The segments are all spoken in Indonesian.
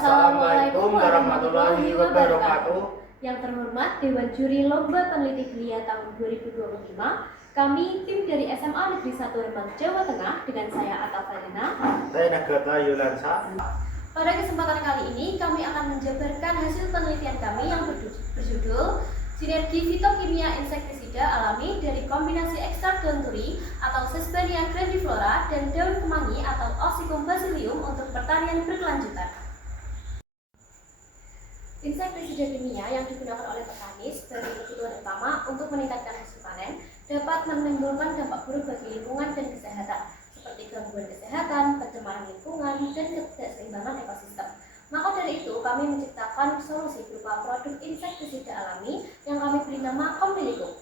Assalamualaikum warahmatullahi wabarakatuh. Yang terhormat Dewan Juri Lomba Peneliti Belia tahun 2025, kami tim dari SMA Negeri 1 Rembang, Jawa Tengah dengan saya Atta Valina. Saya Nagata Yulansa. Pada kesempatan kali ini kami akan menjabarkan hasil penelitian kami yang berjudul Sinergi Fitokimia Insektisida Alami dari Kombinasi Ekstrak Daun Turi atau Sesbania grandiflora dan Daun Kemangi atau Osycum basilium untuk pertanian berkelanjutan. Insektisida kimia yang digunakan oleh petani sebagai kebutuhan utama untuk meningkatkan hasil panen dapat menimbulkan dampak buruk bagi lingkungan dan kesehatan, seperti gangguan kesehatan, pencemaran lingkungan, dan ketidakseimbangan ekosistem. Maka dari itu, kami menciptakan solusi berupa produk insektisida alami yang kami beri nama Komnilicum.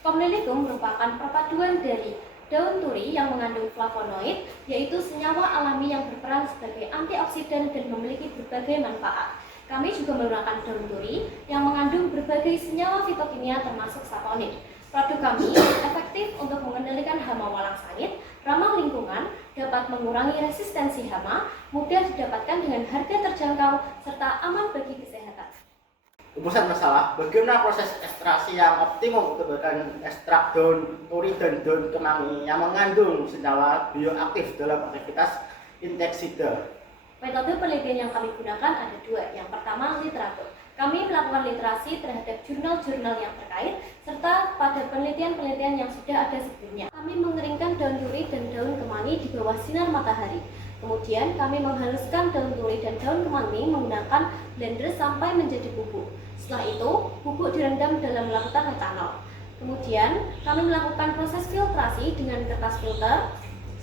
Komnilicum merupakan perpaduan dari daun turi yang mengandung flavonoid, yaitu senyawa alami yang berperan sebagai antioksidan dan memiliki berbagai manfaat. Kami juga menggunakan daun turi yang mengandung berbagai senyawa fitokimia termasuk saponin. Produk kami efektif untuk mengendalikan hama walang sangit, ramah lingkungan, dapat mengurangi resistensi hama, mudah didapatkan dengan harga terjangkau, serta aman bagi kesehatan. Rumusan masalah, bagaimana proses ekstraksi yang optimum untuk mendapatkan ekstrak daun turi dan daun kemangi yang mengandung senyawa bioaktif dalam aktivitas insektisida. Metode penelitian yang kami gunakan ada dua. Yang pertama, literatur. Kami melakukan literasi terhadap jurnal-jurnal yang terkait, serta pada penelitian-penelitian yang sudah ada sebelumnya. Kami mengeringkan daun turi dan daun kemangi di bawah sinar matahari. Kemudian kami menghaluskan daun turi dan daun kemangi menggunakan blender sampai menjadi bubuk. Setelah itu, bubuk direndam dalam larutan metanol. Kemudian kami melakukan proses filtrasi dengan kertas filter.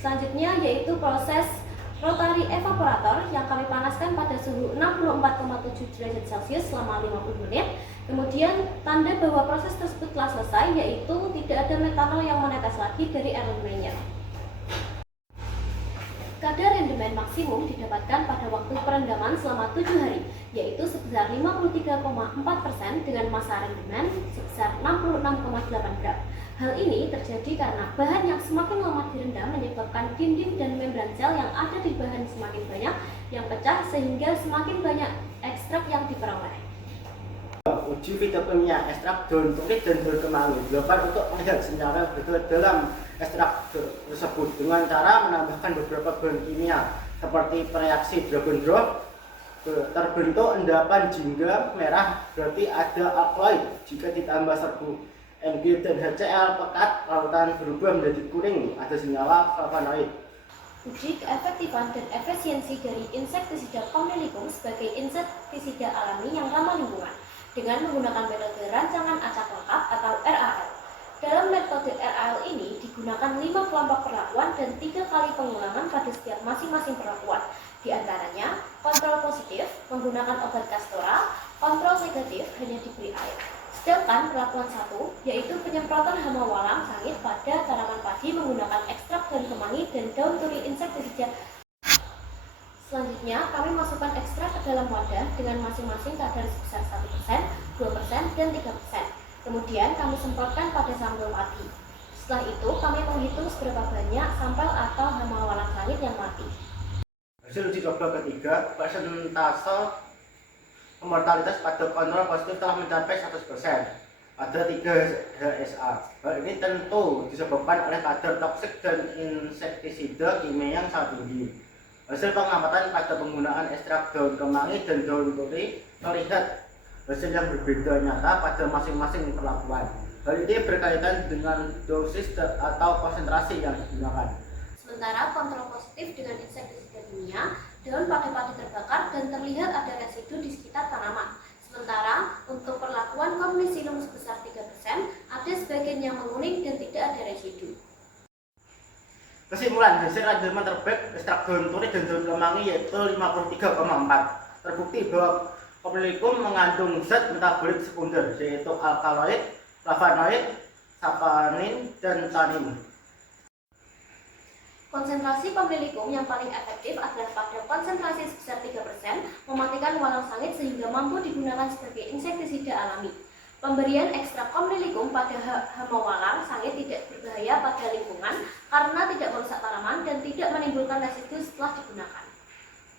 Selanjutnya yaitu proses rotary evaporator yang kami panaskan pada suhu 64,7 derajat Celcius selama 50 menit. Kemudian tanda bahwa proses tersebut telah selesai yaitu tidak ada metanol yang menetes lagi dari elemennya. Kadar rendemen maksimum didapatkan pada waktu perendaman selama 7 hari, yaitu sebesar 53,4% dengan massa rendemen sebesar 66,8 gram. Hal ini terjadi karena bahan yang semakin lama direndam menyebabkan dinding dan membran sel yang ada di bahan semakin banyak yang pecah sehingga semakin banyak ekstrak yang diperoleh. Uji fitokimia ekstrak daun turi dan daun kemangi dilakukan untuk melihat senyawa betul dalam ekstrak tersebut dengan cara menambahkan beberapa bahan kimia seperti reaksi dragon drop. Terbentuk endapan jingga merah, berarti ada alkaloid. Jika ditambah serbu Mg dan HCl pekat, lautan berubah menjadi kuning, ada senyawa flavonoid. Uji keefektifan dan efisiensi dari insektisida Komnilicum sebagai insektisida alami yang ramah lingkungan dengan menggunakan metode rancangan acak lengkap atau RAL. Dalam metode RAL ini digunakan 5 kelompok perlakuan dan 3 kali pengulangan pada setiap masing-masing perlakuan. Di antaranya, kontrol positif menggunakan obat Castora, kontrol negatif hanya diberi air. Sedangkan perlakuan 1 yaitu penyemprotan hama walang sangit pada tanaman padi menggunakan ekstrak daun kemangi dan daun turi insektisida. Selanjutnya, kami masukkan ekstrak ke dalam wadah dengan masing-masing kadar sebesar 1%, 2%, dan 3%. Kemudian kami semprotkan pada sampel padi. Setelah itu, kami menghitung seberapa banyak sampel atau hama walang sangit yang mati. Hasil uji coba ketiga, persentase mortalitas pada kontrol positif telah mencapai 100%. Ada 3 HSA. Hal ini tentu disebabkan oleh kadar toksik dan insektisida kimia yang sangat tinggi. Hasil pengamatan pada penggunaan ekstrak daun kemangi dan daun turi terlihat hasil yang berbeda nyata pada masing-masing perlakuan. Hal ini berkaitan dengan dosis atau konsentrasi yang digunakan. Sementara kontrol positif dengan insektisida kimia, daun padi-padi terbakar dan terlihat ada residu di sekitar tanaman. Sementara untuk perlakuan Komnilicum sebesar 3%, ada sebagian yang menguning dan tidak ada residu. Kesimpulan hasil randoman terbaik ekstrak daun turi dan daun kemangi yaitu 53,4. Terbukti bahwa Komnilicum mengandung zat metabolit sekunder yaitu alkaloid, flavonoid, saponin, dan tannin. Konsentrasi Komnilicum yang paling efektif adalah pada konsentrasi sebesar 3%, mematikan walang sangit sehingga mampu digunakan sebagai insektisida alami. Pemberian ekstrak Komnilicum pada hama walang sangit tidak berbahaya pada lingkungan karena tidak merusak tanaman dan tidak menimbulkan residu setelah digunakan.